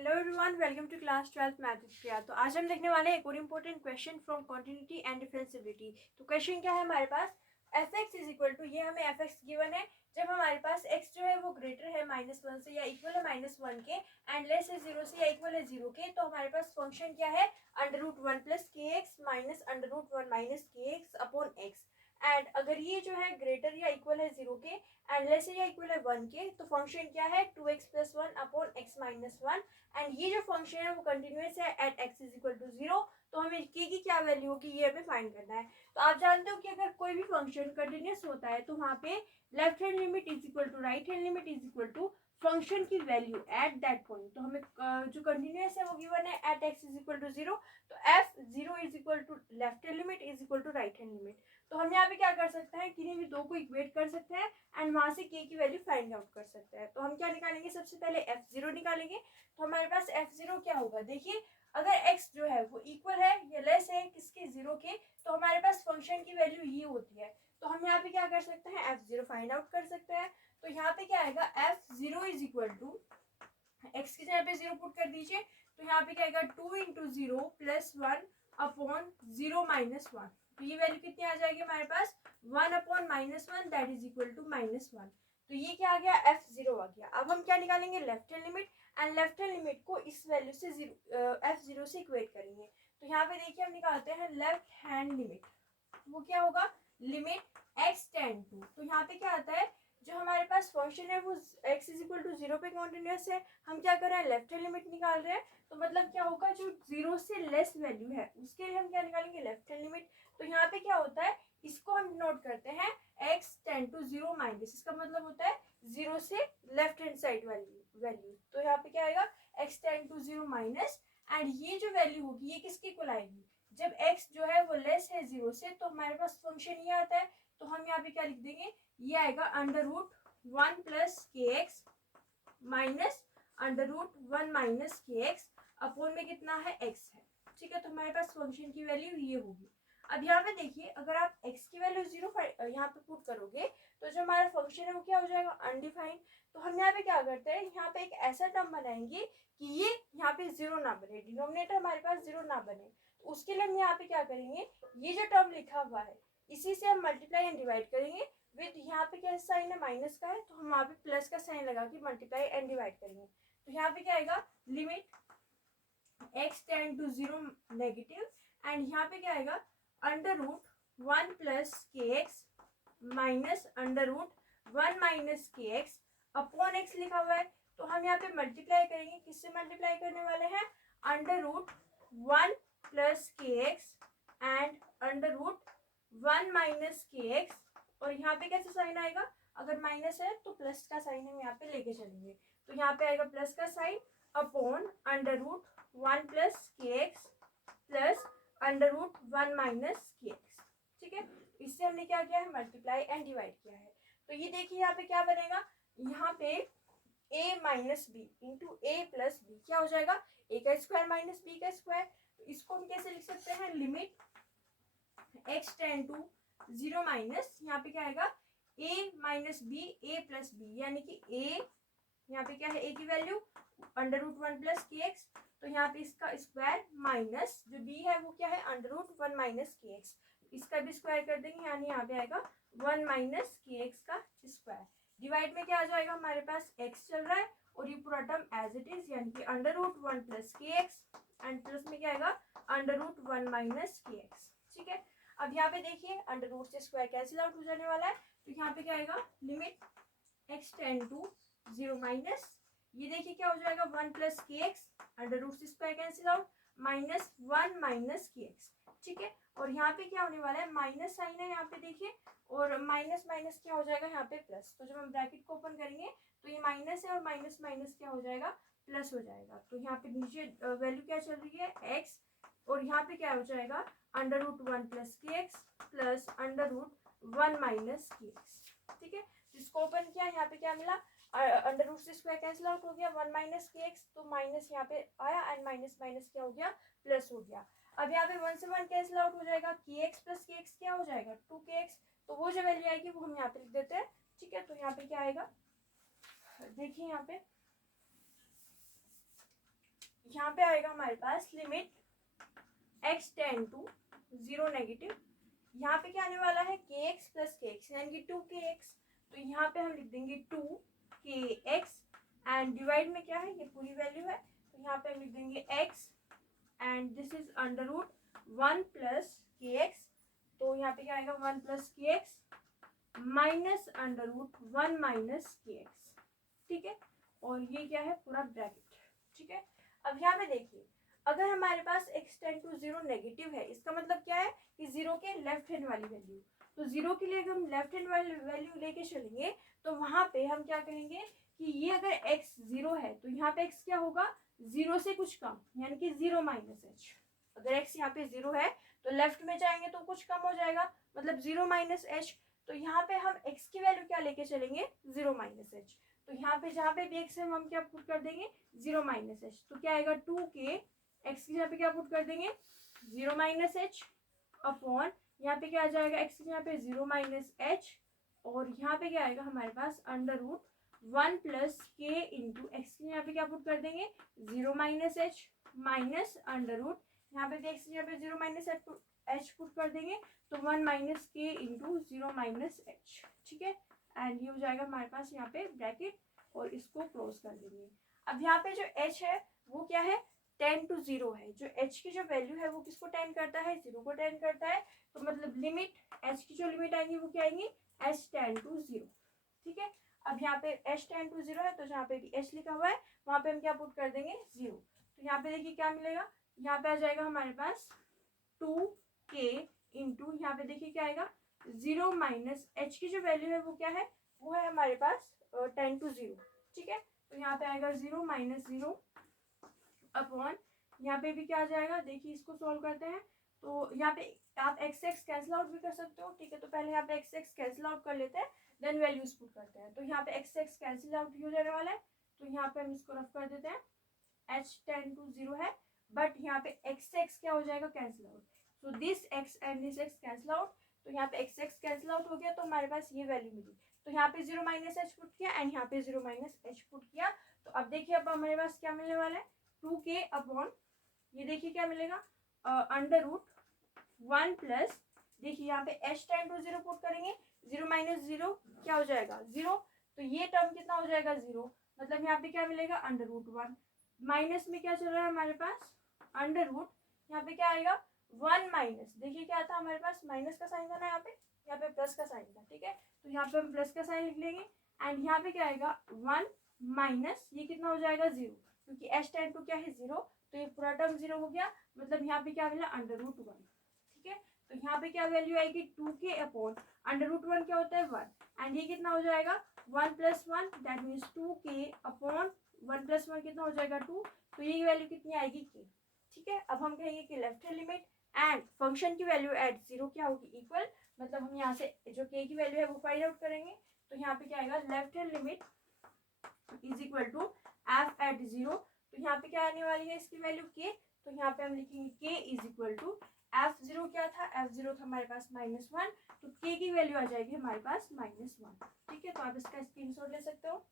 Hello everyone, welcome to class 12 math with Priya. तो आज हम देखने वाले हैं एक और important question from continuity and differentiability. तो क्वेश्चन क्या है हमारे पास, f x is equal to, ये हमें एफ एक्स गिवन है जब हमारे पास एक्स जो है वो ग्रेटर है -1 से या इक्वल है -1 के एंड लेस है 0 से या इक्वल है 0 के। तो हमारे पास फंक्शन क्या है, √1 + kx minus √1 - kx upon x. And अगर ये जो है ग्रेटर या इक्वल है 0 के एंड लेस या इक्वल है 1 के, तो फंक्शन क्या है 2x + 1 अपॉन x - 1। एंड ये जो फंक्शन है वो कंटिन्यूअस है at x is equal to 0। तो हमें k की क्या वैल्यू होगी ये हमें फाइंड करना है। तो आप जानते हो कि अगर कोई भी फंक्शन कंटिन्यूअस होता है तो वहाँ पे left hand limit is equal to right hand limit is equal to function की वैल्यू एट दैट पॉइंट। तो हमें जो कंटिन्यूअस है वो गिवन है at x is equal to 0। तो f0 is equal to left hand limit is equal to right hand limit. तो हम यहाँ पे क्या कर सकते हैं, किन्हीं भी दो को इक्वेट कर सकते हैं एंड वहां से k की वैल्यू फाइंड आउट कर सकते हैं। तो हम क्या निकालेंगे, सबसे पहले f0 निकालेंगे। तो हमारे पास f0 क्या होगा, देखिए अगर x जो है वो इक्वल है या लेस है किसके, 0 के, तो हमारे पास फंक्शन की वैल्यू ये होती है। तो हम यहाँ पे क्या कर सकते हैं, f0 फाइंड आउट कर सकते हैं। तो यहाँ पे क्या आएगा, f0 is equal to x की जगह पे 0 पुट कर दीजिए। तो यहाँ पे क्या आएगा 2 × 0 + 1 अपॉन 0 - 1। तो ये वैल्यू कितनी आ जाएगी हमारे पास, 1 upon -1 that is equal to -1। तो ये क्या आ गया, f0 आ गया। अब हम क्या निकालेंगे, left hand limit. And left hand limit को इस वैल्यू से f0 से इक्वेट करेंगे। तो यहाँ पे देखिए हम निकालते हैं लेफ्ट हैंड लिमिट, वो क्या होगा, लिमिट x टेंड टू। तो यहाँ पे क्या आता है, जो हमारे पास फंक्शन है वो x इज इक्वल टू 0 पे कॉन्टिन्यूअस है। हम क्या कर रहे हैं, लेफ्ट हैंड लिमिट निकाल रहे हैं। तो मतलब क्या होगा, जो 0 से लेस वैल्यू है उसके लिए हम क्या निकालेंगे, लेफ्ट हैंड लिमिट। तो यहाँ पे क्या होता है, इसको हम नोट करते हैं x टेंड टू 0 माइनस, इसका मतलब होता है 0 से लेफ्ट हैंड साइड वैल्यू। तो यहाँ पे क्या आएगा, x tend to 0 minus. And ये जो वैल्यू होगी ये किसके इक्वल आएगी, जब x जो है वो लेस है 0 से, तो हमारे पास फंक्शन ये आता है। तो हम यहाँ पे क्या लिख देंगे, ये आएगा √1 + kx माइनस √1 - kx अपॉन में कितना है, x है। ठीक है, तो हमारे पास फंक्शन की वैल्यू ये होगी। अब यहाँ पे देखिए, अगर आप x की वैल्यू 0 यहाँ पे पुट करोगे तो जो हमारा फंक्शन है वो क्या हो जाएगा, अनडिफाइंड। तो हम यहाँ पे क्या करते हैं, यहाँ पे एक ऐसा टर्म बनाएंगे कि ये यहाँ पे 0 ना बने, डिनोमिनेटर हमारे पास 0 ना बने। तो उसके लिए हम यहाँ पे क्या करेंगे, ये जो टर्म लिखा हुआ है इसी से हम मल्टीप्लाई एंड डिवाइड करेंगे विद, यहाँ पे क्या साइन है, माइनस का है, तो हम वहाँ पे प्लस का साइन लगा के मल्टीप्लाई एंड डिवाइड करेंगे। तो यहाँ पे क्या आएगा, limit x tend to 0 negative. And यहाँ पे क्या आएगा, √1 + kx minus √1 - kx upon x लिखा हुआ है। तो हम यहाँ पे मल्टीप्लाई करेंगे, किससे मल्टीप्लाई करने वाले हैं, √1 + kx एंड √1 - kx। और यहाँ पे कैसे साइन आएगा, अगर माइनस है तो प्लस का साइन हम यहाँ पे लेके चलेंगे। तो यहाँ पे आएगा प्लस का sine upon √1 + kx plus √1 - kx। ठीक है, इससे हमने क्या किया है, मल्टीप्लाई एंड डिवाइड किया है। तो ये देखिए यहाँ पे क्या बनेगा, यहाँ पे a - b into a + b क्या हो जाएगा, a का स्क्वायर माइनस b का स्क्वायर। तो इसको हम कैसे लिख सकते हैं, limit x tend to 0 minus, यहाँ पे क्या आएगा, a - b a + b, यानी कि a, यहाँ पे क्या है, a की वैल्यू √1 + kx। तो यहाँ पे इसका स्क्वायर माइनस जो b है वो क्या है, √1 - kx, इसका भी स्क्वायर कर देंगे, यानी यहाँ पे आएगा 1 - kx का स्क्वायर। डिवाइड में क्या आ जाएगा, हमारे पास x चल रहा है और ये पूरा टर्म एज इट इज, यानी कि √1 + kx एंड प्लस में क्या आएगा, √1 - kx। ठीक है, अब यहाँ पे देखिए अंडर से स्क्वायर कैंसिल आउट हो जाने वाला है। तो यहाँ पे क्या आएगा, limit x tend to 0 minus, ये देखिए क्या हो जाएगा, 1 + kx अंडर से स्क्वायर कैंसिल आउट -1 - kx। ठीक है, और यहाँ पे क्या होने वाला है, माइनस साइन है यहाँ पे देखिए, और माइनस माइनस क्या हो जाएगा यहाँ पे प्लस। तो जब हम ब्रैकेट को ओपन करेंगे तो ये माइनस है और माइनस माइनस क्या हो जाएगा, प्लस हो जाएगा। तो यहाँ पे नीचे वैल्यू क्या चल रही है, x, और यहाँ पे क्या हो जाएगा, √1 + kx प्लस √1 - kx। ठीक है, इसको ओपन किया, यहाँ पे क्या मिला, अंडर से स्क्वायर कैंसिल आउट हो गया, 1 - kx, तो माइनस यहाँ पे आया एंड माइनस माइनस क्या हो गया, प्लस हो गया। अब यहाँ पे 1 से 1 कैंसिल आउट हो जाएगा, kx + kx क्या हो जाएगा, 2kx। तो वो जो वैल्यू आएगी वो हम यहाँ पे लिख देते हैं। ठीक है, तो यहाँ पे क्या आएगा, देखिए यहाँ पे यहाँ पे आएगा हमारे पास limit x tend to 0 negative, यहाँ पे क्या आने वाला है kx प्लस kx यानी कि 2kx, तो यहाँ पे हम लिख देंगे 2kx एंड डिवाइड में क्या है ये पूरी वैल्यू है, तो यहाँ पे हम लिख देंगे x and this is under root 1 plus kx, तो यहाँ पे क्या आएगा 1 plus kx minus under root 1 minus kx, ठीक है, और ये क्या है पूरा ब्रैकेट, ठीक है। अब यहाँ पे देखिए अगर हमारे पास x टेंड टू 0 नेगेटिव है, इसका मतलब क्या है कि 0 के लेफ्ट हैंड वाली वैल्यू, तो 0 के लिए अगर हम लेफ्ट हैंड वाली वैल्यू लेके चलेंगे तो वहाँ पे हम क्या कहेंगे कि ये अगर x 0 है तो यहाँ पे x क्या होगा 0 से कुछ कम, यानी कि 0 माइनस h। अगर x यहाँ पे 0 है तो लेफ्ट में जाएंगे तो कुछ कम हो जाएगा, मतलब 0 माइनस h, तो यहाँ पे हम x की वैल्यू क्या लेके चलेंगे 0 माइनस h, तो यहाँ पे जहाँ पे भी x है हम क्या पुट कर देंगे 0 माइनस h, तो क्या आएगा 2k x की यहाँ पे क्या पुट कर देंगे 0 माइनस h अपॉन यहाँ पे क्या आ जाएगा x की यहाँ पे 0 माइनस h, और यहाँ पे क्या आएगा हमारे पास under root 1 plus k into x की यहाँ पे क्या पुट कर देंगे 0 minus h minus under root यहाँ पे x की यहाँ पे 0 माइनस h पुट कर देंगे तो 1 minus k into 0 minus h, ठीक है, एंड ये हो जाएगा हमारे पास यहाँ पे ब्रैकेट और इसको क्लोज कर देंगे। अब यहाँ पे जो h है वो क्या है टेंड टू 0 है, जो h की जो वैल्यू है वो किसको टेंड करता है 0 को टेंड करता है, तो मतलब लिमिट h की जो लिमिट आएंगी वो क्या आएंगी h टेंड टू 0, ठीक है। अब यहाँ पे h टेंड टू 0 है तो जहाँ पे भी h लिखा हुआ है वहाँ पे हम क्या पुट कर देंगे 0, तो यहाँ पे देखिए क्या मिलेगा, यहाँ पे आ जाएगा हमारे पास 2k इंटू यहाँ पे देखिए क्या आएगा 0 माइनस h की जो वैल्यू है वो क्या है वो है हमारे पास 10 टू 0, ठीक है, तो यहाँ पे आएगा 0 माइनस 0 अपॉन यहाँ पे भी क्या आ जाएगा, देखिए इसको सॉल्व करते हैं तो यहाँ पे आप x x कैंसिल आउट भी कर सकते हो, ठीक है, तो पहले यहाँ पे x x कैंसिल आउट कर लेते हैं देन वैल्यूज पुट करते हैं, तो यहाँ पे x x कैंसिल आउट हो जाने वाला है, तो यहाँ पे हम इसको रफ कर देते हैं h टेंड टू 0 है, बट यहाँ पे x x क्या हो जाएगा cancel out, so this x and this x cancel out, तो यहाँ पे x x कैंसिल आउट हो गया तो हमारे पास ये वैल्यू मिली, तो यहाँ पे 0 माइनस h पुट किया एंड यहाँ पे 0 माइनस h पुट किया, तो अब देखिए अब हमारे पास क्या मिलने वाला है 2k अपॉन ये देखिए क्या मिलेगा अंडर रूट 1 प्लस देखिए यहाँ पे h टेंड टू 0 पुट करेंगे 0 माइनस 0 क्या हो जाएगा 0, तो ये टर्म कितना हो जाएगा 0, मतलब यहाँ पे क्या मिलेगा अंडर रूट 1 माइनस में क्या चल रहा है हमारे पास अंडर रूट, यहाँ पे क्या आएगा 1 माइनस देखिए क्या था हमारे पास माइनस का साइन था ना, यहाँ पे प्लस का साइन था, ठीक है, तो यहाँ पे हम प्लस का साइन लिख लेंगे एंड यहाँ पे क्या आएगा 1 माइनस ये कितना हो जाएगा 0, क्योंकि h टेंड टू क्या है 0, तो ये पूरा टर्म 0 हो गया, मतलब यहाँ पे क्या मिला अंडर रूट 1, ठीक है, तो यहाँ पे क्या वैल्यू आएगी 2k अपॉन अंडर रूट 1 क्या होता है 1 एंड ये कितना हो जाएगा 1 plus 1 that means 2k upon 1 plus 1 कितना हो जाएगा 2, तो ये वैल्यू कितनी आएगी k, ठीक है। अब हम कहेंगे कि left hand limit and function की वैल्यू एट 0 क्या होगी इक्वल, मतलब हम यहाँ से जो k की वैल्यू है वो फाइंड आउट करेंगे, तो यहाँ पे क्या आएगा left hand limit is equal to f at 0, तो यहाँ पे क्या आने वाली है इसकी वैल्यू k, तो यहाँ पे हम लिखेंगे k is equal to f0 क्या था f0 था हमारे पास -1, तो k की वैल्यू आ जाएगी हमारे पास -1, ठीक है, तो आप इसका स्क्रीनशॉट ले सकते हो।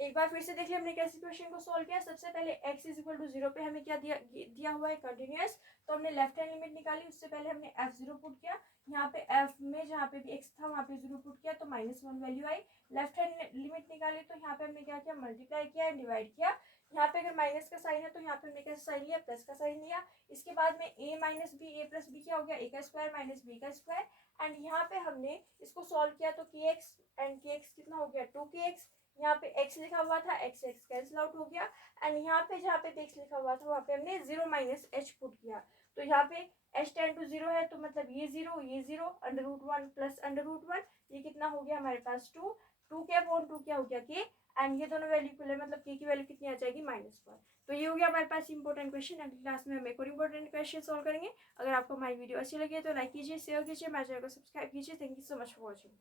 एक बार फिर से देख लिया हमने कैसे क्वेश्चन को सॉल्व किया। सबसे पहले x इज इक्वल टू 0 पे हमें क्या दिया हुआ है कंटिन्यूअस, तो हमने लेफ्ट हैंड लिमिट निकाली, उससे पहले हमने f0 पुट किया, यहाँ पे f में जहाँ पे भी x था वहाँ पे 0 पुट किया तो -1 वैल्यू आई, लेफ्ट हैंड लिमिट निकाली तो यहाँ पे हमने क्या किया मल्टीप्लाई किया एंड डिवाइड किया, यहाँ पे अगर माइनस का साइन है तो यहाँ पे हमने कैसा साइन लिया प्लस का साइन लिया, इसके बाद में a minus b a plus b क्या हो गया a का स्क्वायर माइनस b का स्क्वायर, एंड यहाँ पे हमने इसको सॉल्व किया तो kx एंड kx कितना हो गया 2kx, यहाँ पे x लिखा हुआ था x x कैंसिल आउट हो गया एंड यहाँ पे जहाँ पे x लिखा हुआ था वहाँ पे हमने 0 माइनस h पुट किया, तो यहाँ पे h टेंड टू 0 है तो मतलब ये 0 under root 1 plus under root 1 ये कितना हो गया हमारे पास 2 के अपॉन 2 क्या हो गया k एंड ये दोनों वैल्यू इक्वल है, मतलब k की वैल्यू कितनी आ जाएगी -1। तो ये हो गया हमारे पास इंपॉर्टेंट क्वेश्चन। अगली क्लास में हम एक और इंपॉर्टेंट क्वेश्चन सॉल्व करेंगे। अगर आपको हमारी वीडियो अच्छी लगी तो लाइक कीजिए, शेयर कीजिए, हमारे चैनल को सब्सक्राइब कीजिए। Thank you so much for watching.